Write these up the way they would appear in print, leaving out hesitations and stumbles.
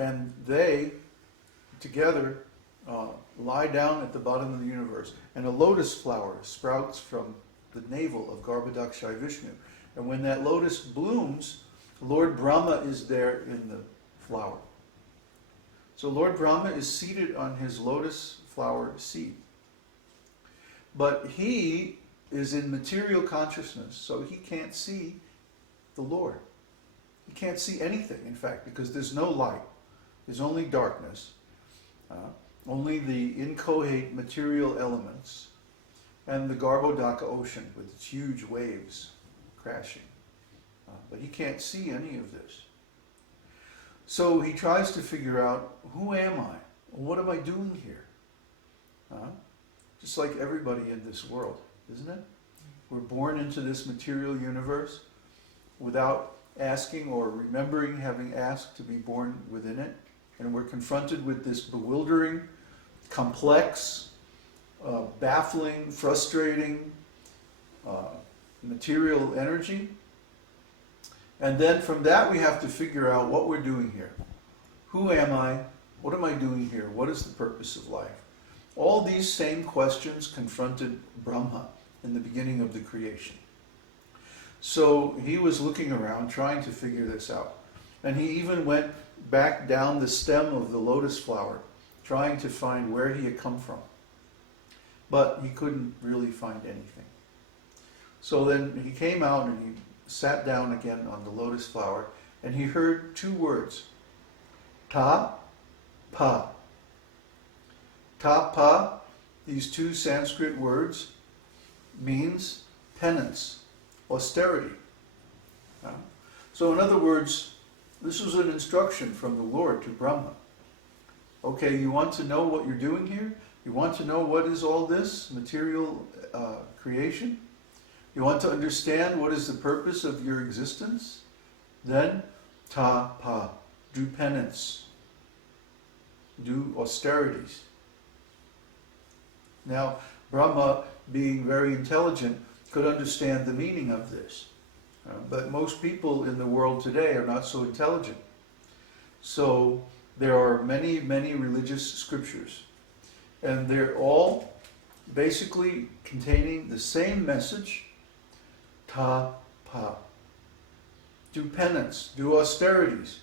And they, together, lie down at the bottom of the universe. And a lotus flower sprouts from the navel of Garbhodakshayi Vishnu. And when that lotus blooms, Lord Brahma is there in the flower. So Lord Brahma is seated on his lotus flower seat. But he is in material consciousness, so he can't see the Lord. He can't see anything, in fact, because there's no light. There's only darkness. Only the inchoate material elements and the Garbhodaka ocean with its huge waves crashing. But he can't see any of this. So he tries to figure out, who am I? What am I doing here? Just like everybody in this world, isn't it? We're born into this material universe without asking or remembering having asked to be born within it. And we're confronted with this bewildering, complex, baffling, frustrating material energy. And then from that we have to figure out what we're doing here. Who am I? What am I doing here? What is the purpose of life? All these same questions confronted Brahma in the beginning of the creation. So he was looking around trying to figure this out. And he even went back down the stem of the lotus flower, trying to find where he had come from. But he couldn't really find anything. So then he came out and he sat down again on the lotus flower, and he heard two words, ta, pa. Ta, pa, these two Sanskrit words, means penance, austerity. So in other words, this was an instruction from the Lord to Brahma. Okay, you want to know what you're doing here? You want to know what is all this material creation? You want to understand what is the purpose of your existence? Then, ta, pa, do penance, do austerities. Now, Brahma, being very intelligent, could understand the meaning of this. But most people in the world today are not so intelligent. So there are many, many religious scriptures. And they're all basically containing the same message, ta, pa. Do penance, do austerities.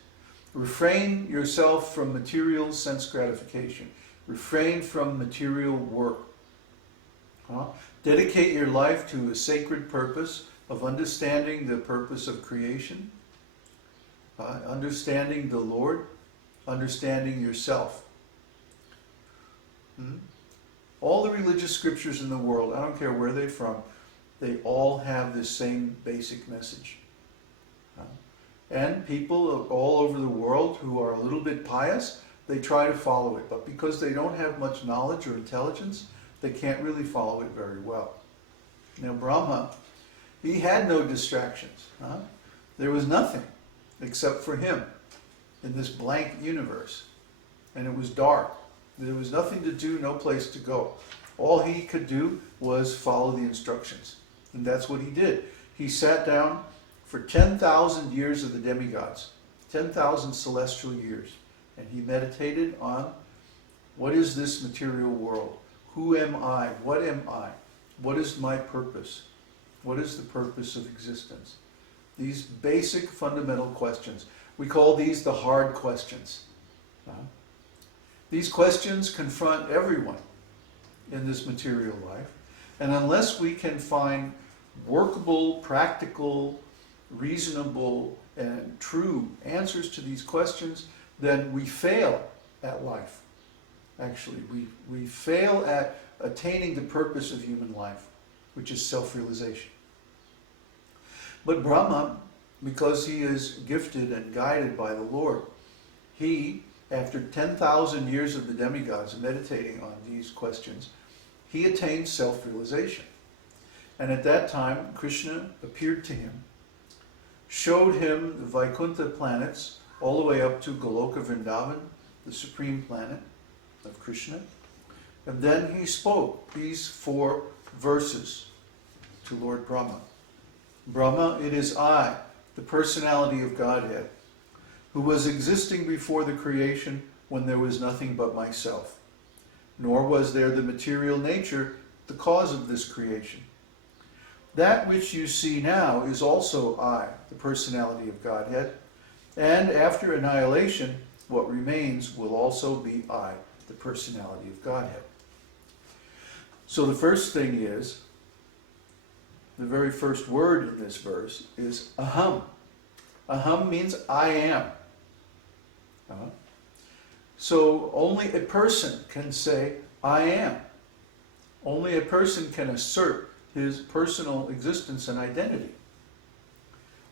Refrain yourself from material sense gratification. Refrain from material work. Dedicate your life to a sacred purpose of understanding the purpose of creation, understanding the Lord, understanding yourself. All the religious scriptures in the world, I don't care where they're from, they all have this same basic message. And people all over the world who are a little bit pious, they try to follow it. But because they don't have much knowledge or intelligence, they can't really follow it very well. Now Brahma, he had no distractions. There was nothing except for him in this blank universe. And it was dark. There was nothing to do, no place to go. All he could do was follow the instructions. And that's what he did. He sat down for 10,000 years of the demigods, 10,000 celestial years. And he meditated on, what is this material world? Who am I? What am I? What is my purpose? What is the purpose of existence? These basic fundamental questions. We call these the hard questions. These questions confront everyone in this material life. And unless we can find workable, practical, reasonable, and true answers to these questions, then we fail at life. Actually, we fail at attaining the purpose of human life, which is self-realization. But Brahma, because he is gifted and guided by the Lord, he, after 10,000 years of the demigods meditating on these questions, he attained self-realization. And at that time, Kṛṣṇa appeared to him, showed him the Vaikuntha planets, all the way up to Goloka Vrindavan, the supreme planet of Kṛṣṇa. And then he spoke these 4 verses to Lord Brahma. Brahma, it is I, the personality of Godhead, who was existing before the creation when there was nothing but myself, nor was there the material nature, the cause of this creation. That which you see now is also I, the personality of Godhead, and after annihilation, what remains will also be I, the personality of Godhead. So the first thing is, the very first word in this verse is aham. Aham means I am. So only a person can say, I am. Only a person can assert his personal existence and identity.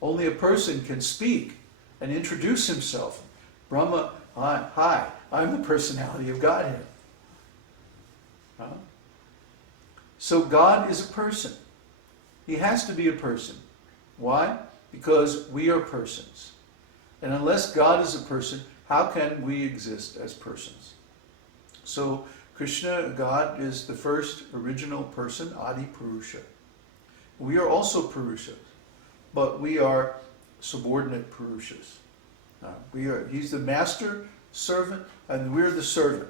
Only a person can speak and introduce himself. Brahmā, hi, I'm the personality of Godhead. So God is a person. He has to be a person. Why? Because we are persons. And unless God is a person, how can we exist as persons? So Kṛṣṇa, God, is the first original person, Adi Purusha. We are also Purushas, but we are subordinate Purushas. He's the master servant, and we're the servant.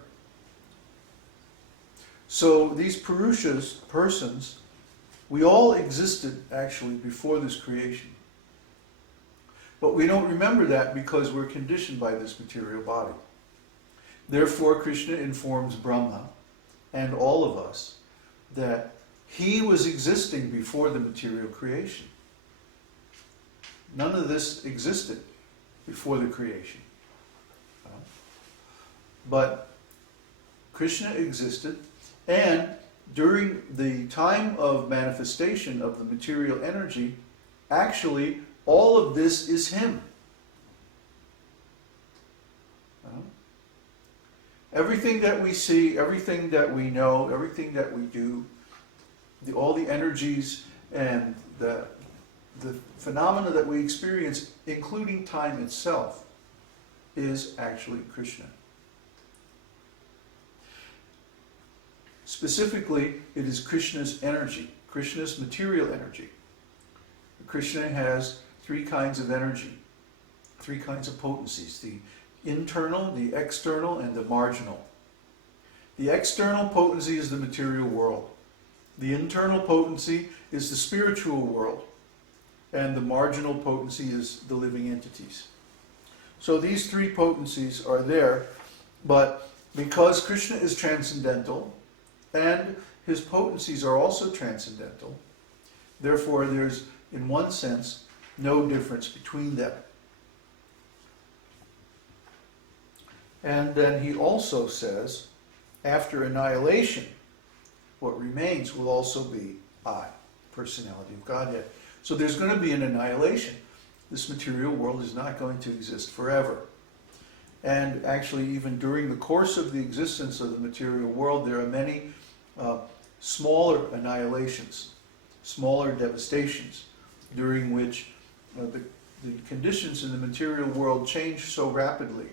So these Purushas, persons, we all existed actually before this creation. But we don't remember that because we're conditioned by this material body. Therefore, Kṛṣṇa informs Brahmā and all of us that he was existing before the material creation. None of this existed before the creation. But Kṛṣṇa existed, and during the time of manifestation of the material energy, actually all of this is him. Everything that we see, everything that we know, everything that we do, all the energies and the phenomena that we experience, including time itself, is actually Kṛṣṇa. Specifically, it is Kṛṣṇa's energy, Kṛṣṇa's material energy. Kṛṣṇa has three kinds of energy, three kinds of potencies: the internal, the external, and the marginal. The external potency is the material world. The internal potency is the spiritual world. And the marginal potency is the living entities. So these three potencies are there, but because Kṛṣṇa is transcendental, and his potencies are also transcendental, therefore there's, in one sense, no difference between them. And then he also says, after annihilation, what remains will also be I, personality of Godhead. So there's going to be an annihilation. This material world is not going to exist forever. And actually, even during the course of the existence of the material world, there are many smaller annihilations, smaller devastations, during which the conditions in the material world change so rapidly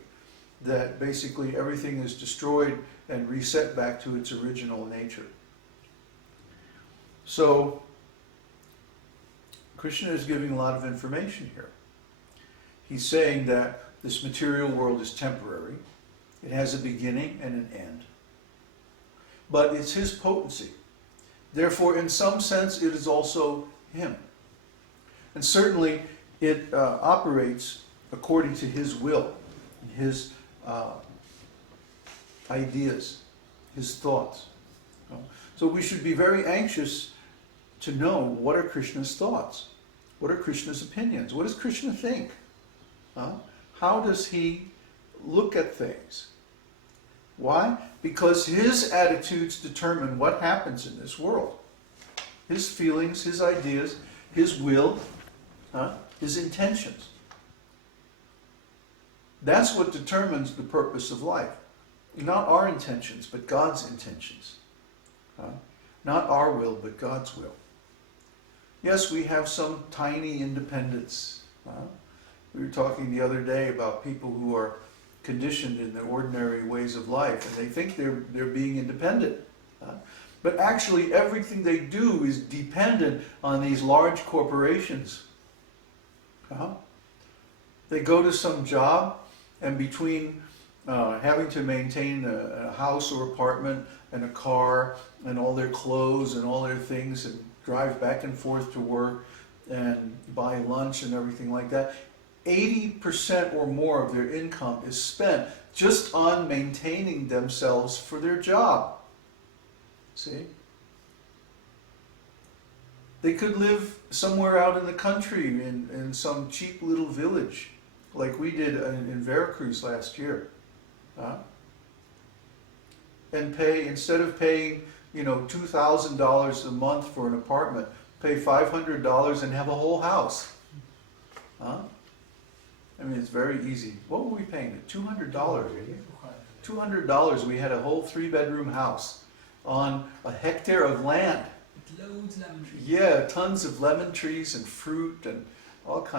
that basically everything is destroyed and reset back to its original nature. So Kṛṣṇa is giving a lot of information here. He's saying that this material world is temporary. It has a beginning and an end. But it's his potency. Therefore, in some sense, it is also him. And certainly, it operates according to his will, his ideas, his thoughts. So we should be very anxious to know what are Kṛṣṇa's thoughts, what are Kṛṣṇa's opinions, what does Kṛṣṇa think? How does he look at things? Why? Because his attitudes determine what happens in this world. His feelings, his ideas, his will, his intentions. That's what determines the purpose of life. Not our intentions, but God's intentions. Not our will, but God's will. Yes, we have some tiny independence. We were talking the other day about people who are conditioned in the ordinary ways of life, and they think they're being independent. But actually, everything they do is dependent on these large corporations. They go to some job, and between having to maintain a house or apartment and a car and all their clothes and all their things and drive back and forth to work and buy lunch and everything like that, 80% or more of their income is spent just on maintaining themselves for their job. See? They could live somewhere out in the country in some cheap little village, like we did in Veracruz last year. And pay, instead of paying, $2,000 a month for an apartment, pay $500 and have a whole house. I mean, it's very easy. What were we paying? $200. $200, we had a whole 3-bedroom house on a hectare of land. With loads of lemon trees. Yeah, tons of lemon trees and fruit and all kinds.